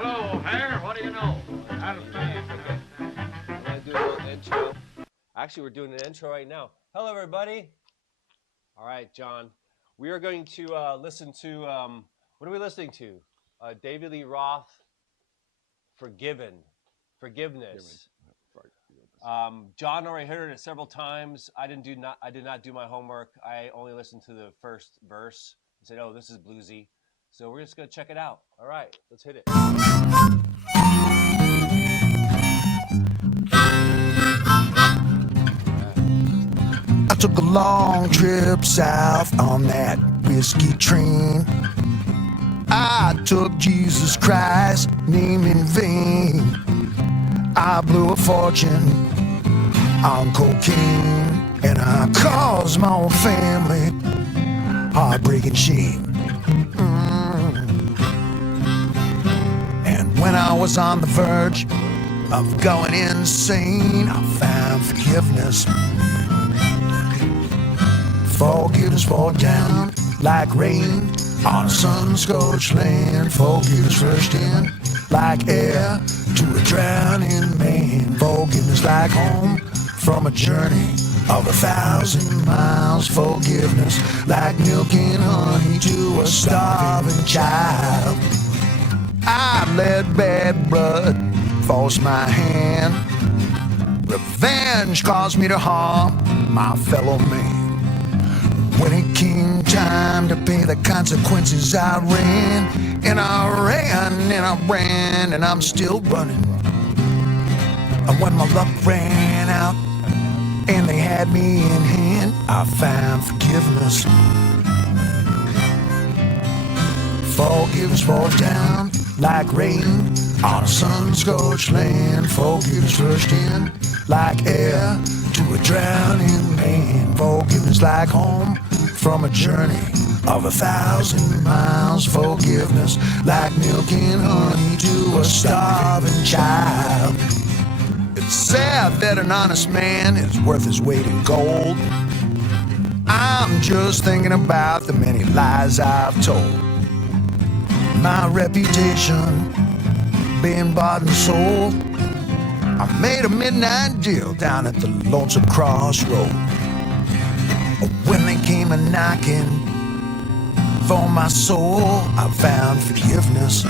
Hello, Hare. What do you know? How's things? I'm gonna do a little intro. Actually, we're doing an intro right now. Hello, everybody. All right, John. We are going to listen to what are we listening to? David Lee Roth, Forgiveness. John already heard it several times. I did not do my homework. I only listened to the first verse and said, "Oh, this is bluesy." So we're just gonna check it out. All right, let's hit it. I took a long trip south on that whiskey train. I took Jesus Christ's name in vain. I blew a fortune on cocaine, and I caused my whole family heartbreak and shame. And when I was on the verge of going insane, I found forgiveness. Forgiveness fall down like rain on a sun-scorched land. Forgiveness rushed in like air to a drowning man. Forgiveness like home from a journey of 1,000 miles. Forgiveness like milk and honey to a starving child. I let bad blood force my hand. Revenge caused me to harm my fellow man. When it came time to pay the consequences, I ran, and I ran, and I ran, and I'm still running. And when my luck ran out, and they had me in hand, I found forgiveness. Forgiveness falls down like rain on a sun-scorched land. Forgiveness rushed in like air to a drowning man. Forgiveness like home from a journey of 1,000 miles. Forgiveness like milk and honey to a starving child. It's sad that an honest man is worth his weight in gold. I'm just thinking about the many lies I've told. My reputation being bought and sold. I made a midnight deal down at the lonesome crossroad. When they came a knocking for my soul, I found forgiveness.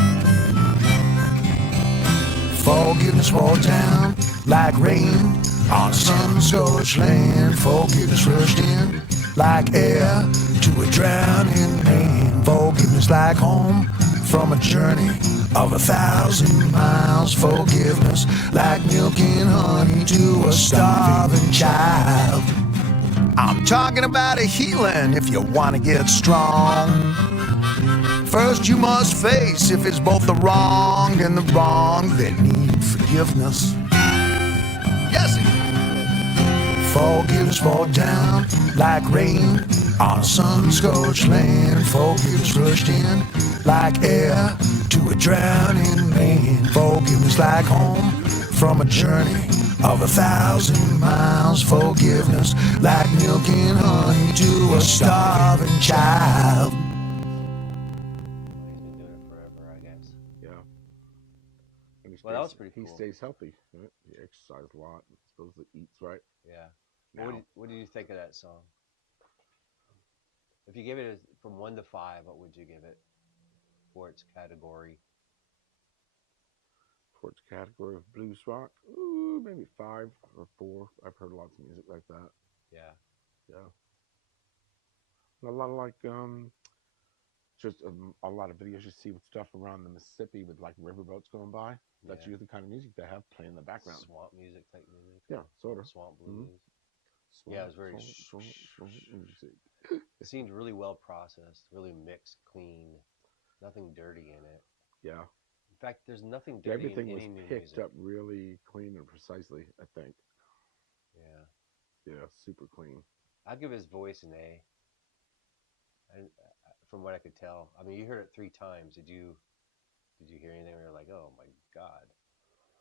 Forgiveness falls down like rain on a sun-scorched land. Forgiveness rushed in like air to a drowning man. Forgiveness like home from a journey of 1,000 miles. Forgiveness like milk and honey to a starving child. I'm talking about a healing if you want to get strong. First you must face if it's both the wrong and the wrong that need forgiveness. Yes, forgiveness fall down like rain on a sun-scorched land. Forgiveness rushed in like air to a drowning man. Forgiveness like home from a journey of 1,000 miles. Forgiveness like milk and honey to a starving child. He's been doing it forever, I guess. Yeah. Well, that was pretty He cool. stays healthy. Right? He exercises a lot. Supposedly eats right. Yeah. Now. What did you think of that song? If you gave it from 1 to 5, what would you give it for its category? For its category of blues rock, ooh, maybe 5 or 4. I've heard lots of music like that. Yeah. Yeah. And a lot of just a lot of videos you see with stuff around the Mississippi with like riverboats going by. That's usually the kind of music they have playing in the background. Swamp music type music. Yeah, sort of. Swamp blues. Mm-hmm. Yeah, it was very. Music. It seemed really well processed, really mixed, clean, nothing dirty in it. Yeah. In fact, there's nothing dirty Everything in was any new picked music. up really clean and precisely, I think. Yeah. Yeah, super clean. I'd give his voice an A. From what I could tell, I mean, you heard it 3 times. Did you hear anything where you're like, oh my god?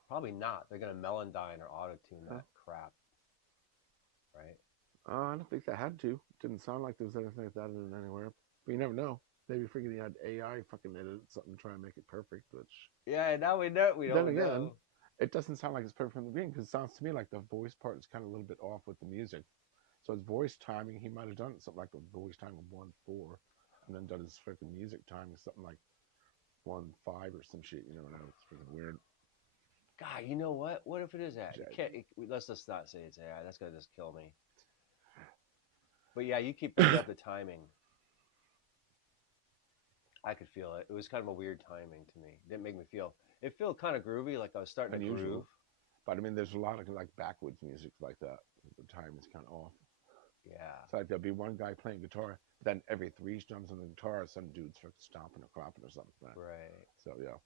Probably not. They're gonna melodyne or auto tune that crap, right? I don't think they had to. Didn't sound like there was anything like that in anywhere. But you never know. They be freaking out AI fucking edit something to try and make it perfect, which Yeah, now we know. We then don't again, know. it doesn't sound like it's perfect from the beginning because it sounds to me like the voice part is kind of a little bit off with the music. So his voice timing, he might have done something like a voice timing of 1/4, and then done his freaking music timing something like 1/5 or some shit. You know, and it's freaking weird. God, you know what? What if it is AI? Yeah. Let's just not say it's AI. That's gonna just kill me. But yeah, you keep bringing up the timing. I could feel it. It was kind of a weird timing to me. It didn't make me feel. It felt kind of groovy, like I was starting to Unusual. groove. But I mean, there's a lot of like backwoods music like that. The time is kind of off. Yeah. It's like there'll be one guy playing guitar, then every 3 strums on the guitar, some dude's stomping or clapping or something. Right. So yeah.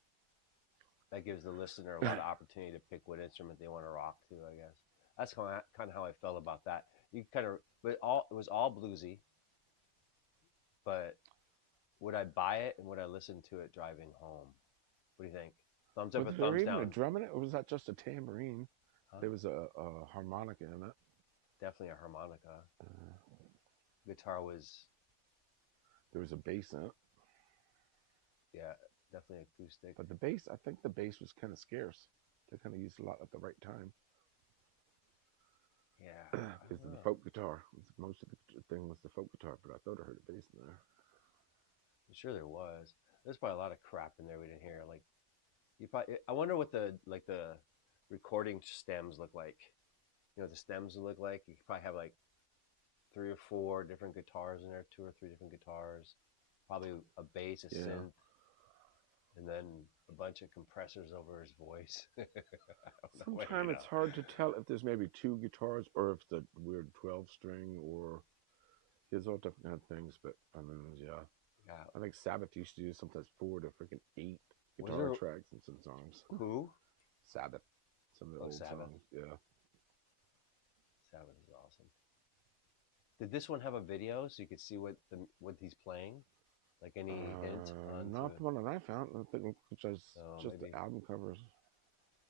That gives the listener a lot of opportunity to pick what instrument they want to rock to. I guess that's kind of how I felt about that. You kind of, but it was all bluesy. But would I buy it and would I listen to it driving home? What do you think? Thumbs up Was or there thumbs even a down? drum in it, or was that just a tambourine? Huh? There was a harmonica in it. Definitely a harmonica. Guitar was, There was a bass in it. yeah, definitely acoustic. But the bass, I think the bass was kind of scarce. They kind of used a lot at the right time. Yeah. Because the folk guitar, most of the thing was the folk guitar, but I thought I heard a bass in there. I'm sure there was. There's probably a lot of crap in there we didn't hear. Like you probably. I wonder what the recording stems look like. You know what the stems look like. You could probably have like 3 or 4 different guitars in there, 2 or 3 different guitars, probably a bass, a synth, and then a bunch of compressors over his voice. Sometimes it's hard to tell if there's maybe 2 guitars or if the weird 12-string or there's all different kind of things. But I mean, yeah. I think Sabbath used to do sometimes 4 to freaking 8 guitar tracks in some songs. Who? Sabbath. Some of the old Sabbath. songs. Yeah. Sabbath is awesome. Did this one have a video so you could see what he's playing? Like any hint? Not the one that I found. I think it's just maybe. the album covers.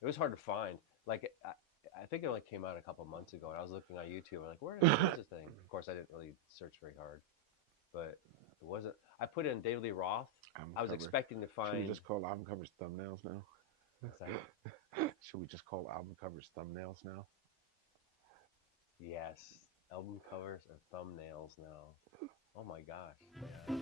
It was hard to find. Like I think it only came out a couple months ago, and I was looking on YouTube. I'm like, where is this thing? Of course, I didn't really search very hard, but it wasn't. I put in David Lee Roth. I was expecting to find. Should we just call album covers thumbnails now? What's that? Should we just call album covers thumbnails now? Yes, album covers are thumbnails now. Oh my gosh. Yeah.